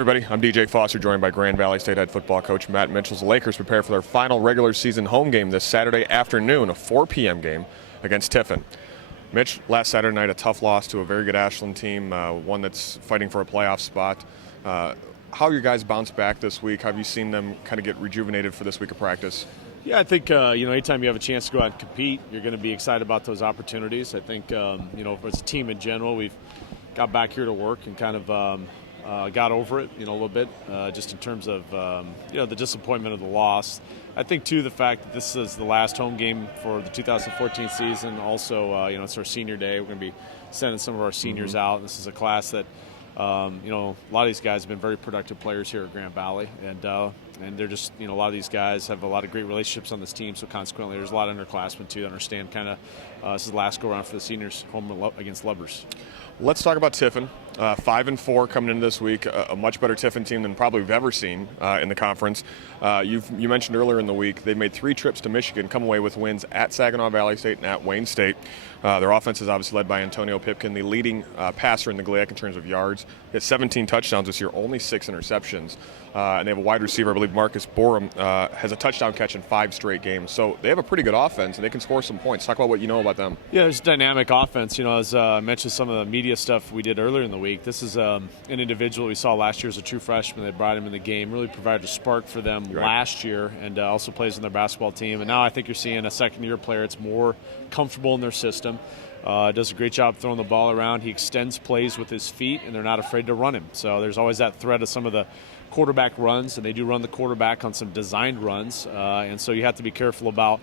everybody. I'm DJ Foster, joined by Grand Valley State head football coach Matt Mitchell. The Lakers prepare for their final regular season home game this Saturday afternoon, a 4 p.m. game against Tiffin. Mitch, last Saturday night, a tough loss to a very good Ashland team, one that's fighting for a playoff spot. How have you guys bounced back this week? How have you seen them kind of get rejuvenated for this week of practice? Yeah, I think, anytime you have a chance to go out and compete, you're going to be excited about those opportunities. I think, as a team in general, we've got back here to work and kind of got over it, a little bit, just in terms of, the disappointment of the loss. I think, too, the fact that this is the last home game for the 2014 season. Also, it's our senior day. We're going to be sending some of our seniors out. This is a class that, a lot of these guys have been very productive players here at Grand Valley. And they're just, a lot of these guys have a lot of great relationships on this team. So consequently, there's a lot of underclassmen, too, that understand kind of this is the last go-around for the seniors home against Lubbers. Let's talk about Tiffin. 5-4 coming into this week, a much better Tiffin team than probably we've ever seen in the conference. You mentioned earlier in the week they made 3 trips to Michigan, come away with wins at Saginaw Valley State and at Wayne State. Their offense is obviously led by Antonio Pipkin, the leading passer in the GLIAC in terms of yards. He has 17 touchdowns this year, only 6 interceptions. And they have a wide receiver, I believe Marcus Borum, has a touchdown catch in 5 straight games. So they have a pretty good offense, and they can score some points. Talk about what you know about them. Yeah, there's a dynamic offense. As I mentioned some of the media stuff we did earlier in the week, this is an individual we saw last year as a true freshman. They brought him in the game, really provided a spark for them last year, and also plays on their basketball team. And now I think you're seeing a second-year player that's more comfortable in their system. Does a great job throwing the ball around. He extends plays with his feet, and they're not afraid to run him. So there's always that threat of some of the quarterback runs, and they do run the quarterback on some designed runs. And so you have to be careful about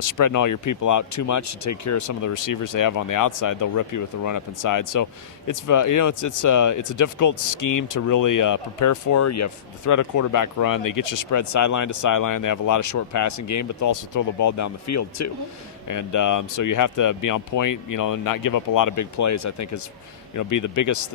spreading all your people out too much to take care of some of the receivers they have on the outside. They'll rip you with the run up inside. So it's a difficult scheme to really prepare for. You have the threat of quarterback run. They get you spread sideline to sideline. They have a lot of short passing game, but they also throw the ball down the field too. And so you have to be on point, and not give up a lot of big plays. I think is, be the biggest,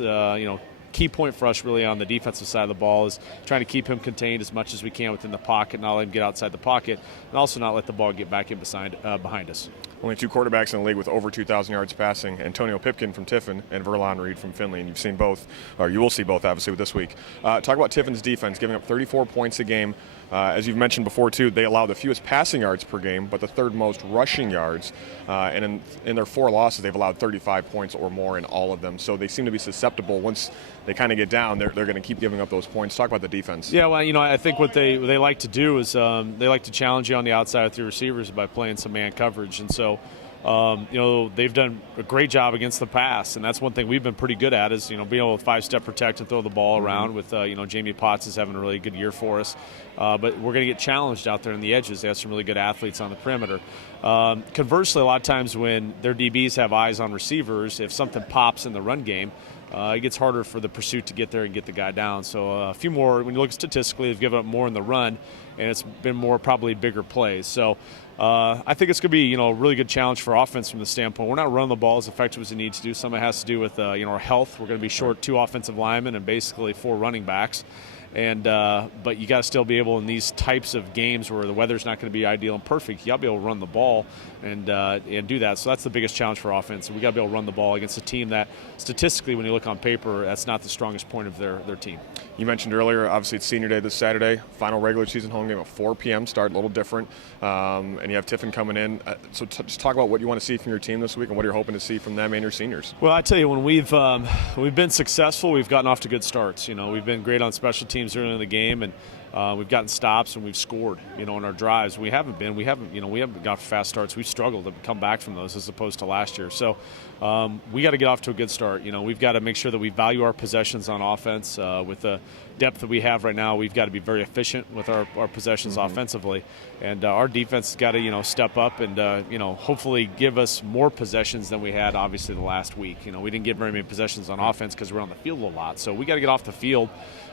key point for us really on the defensive side of the ball is trying to keep him contained as much as we can within the pocket, not let him get outside the pocket, and also not let the ball get back in behind us. Only 2 quarterbacks in the league with over 2,000 yards passing, Antonio Pipkin from Tiffin and Verlon Reed from Findlay, and you've seen both, or you will see both, obviously, this week. Talk about Tiffin's defense, giving up 34 points a game. As you've mentioned before, too, they allow the fewest passing yards per game, but the 3rd most rushing yards. And in their 4 losses, they've allowed 35 points or more in all of them. So they seem to be susceptible. Once they kind of get down, they're going to keep giving up those points. Talk about the defense. Yeah, well, I think what they like to do is they like to challenge you on the outside with your receivers by playing some man coverage. And so they've done a great job against the pass, and that's one thing we've been pretty good at is, being able to 5-step protect and throw the ball around with, Jamie Potts is having a really good year for us. But we're going to get challenged out there in the edges. They have some really good athletes on the perimeter. Conversely, a lot of times when their DBs have eyes on receivers, if something pops in the run game, it gets harder for the pursuit to get there and get the guy down. So a few more, when you look statistically, they've given up more in the run, and it's been more probably bigger plays. So I think it's going to be, a really good challenge for offense from the standpoint. We're not running the ball as effective as it needs to do. Some of it has to do with, our health. We're going to be short 2 offensive linemen and basically 4 running backs. And but you got to still be able in these types of games where the weather's not going to be ideal and perfect. You got to be able to run the ball and do that. So that's the biggest challenge for offense. And we got to be able to run the ball against a team that statistically, when you look on paper, that's not the strongest point of their team. You mentioned earlier, obviously it's senior day this Saturday, final regular season home game at 4 p.m. start, a little different, and you have Tiffin coming in. So just talk about what you want to see from your team this week and what you're hoping to see from them and your seniors. Well, I tell you, when we've been successful, we've gotten off to good starts. We've been great on special teams early in the game, and we've gotten stops and we've scored, in our drives. We haven't got fast starts. We've struggled to come back from those as opposed to last year. So we got to get off to a good start. We've got to make sure that we value our possessions on offense. With the depth that we have right now, we've got to be very efficient with our possessions offensively. And our defense has got to, step up and, hopefully give us more possessions than we had, obviously, the last week. We didn't get very many possessions on offense because we're on the field a lot. So we got to get off the field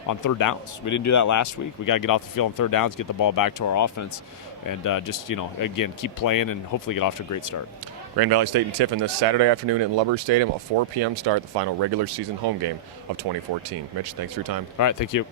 on 3rd downs. We didn't do that last week. We got to get off the field on 3rd downs, get the ball back to our offense, and again, keep playing and hopefully get off to a great start. Grand Valley State and Tiffin this Saturday afternoon at Lubbers Stadium, a 4 p.m. start, the final regular season home game of 2014. Mitch, thanks for your time. All right, thank you.